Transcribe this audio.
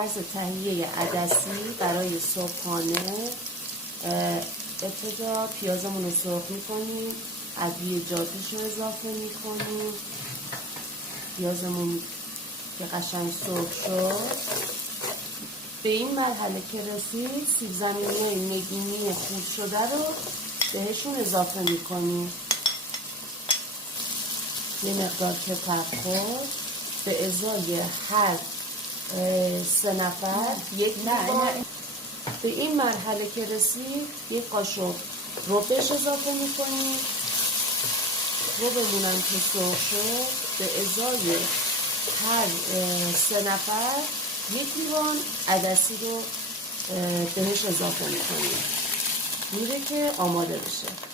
طرز تهیه عدسی برای صبحانه. ابتدا پیازمون رو سرخ میکنیم، ادویه جادوش رو اضافه میکنیم. پیازمون که قشنگ سرخ شد، به این مرحله که رسید سیب زمینی نگینی خورد شده رو بهشون اضافه میکنیم. یه مقدار کترخوش به ازای هر 3 نفر یک لیوان. به این مرحله که رسید یک قاشق ربش اضافه میکنیم. ربمون هم که سرخ شد به ازای هر 3 نفر یک لیوان عدسی رو بهش اضافه میکنیم. میره که آماده بشه.